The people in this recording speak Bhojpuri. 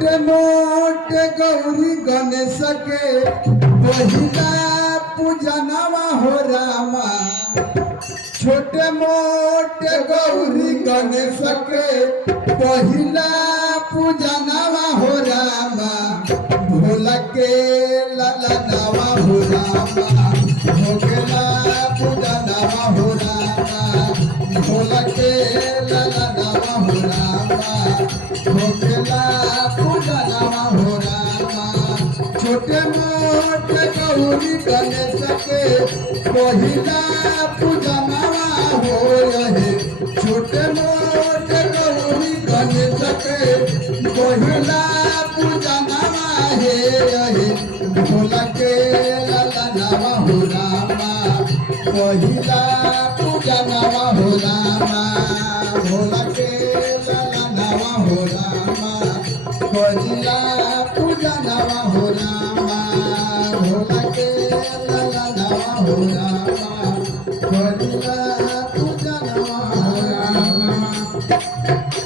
छोटे मोटे गौरी गणेश के पहिला पूजनवा हो रामा। छोटे मोटे गौरी गणेश के पहिला पूजनवा हो रामा। भोला के ललनवा हो रामा। भोला पूजनवा हो रामा। भोला के ललनवा हो रामा। भोला पूजनवा हो रामा। छोटे मोटे गौरी गणेश के पहिला पूजनवा हो रहे। छोटे मोटे गौरी गणेश के पहिला पूजनवा हे रहे। भोला के ललनवा हो रामा। पहिला पूजनवा हो रामा। भोला के ललनवा हो रामा। पहिला पूजनवा हो रामा। भोला के ललनवा हो रामा। पहिला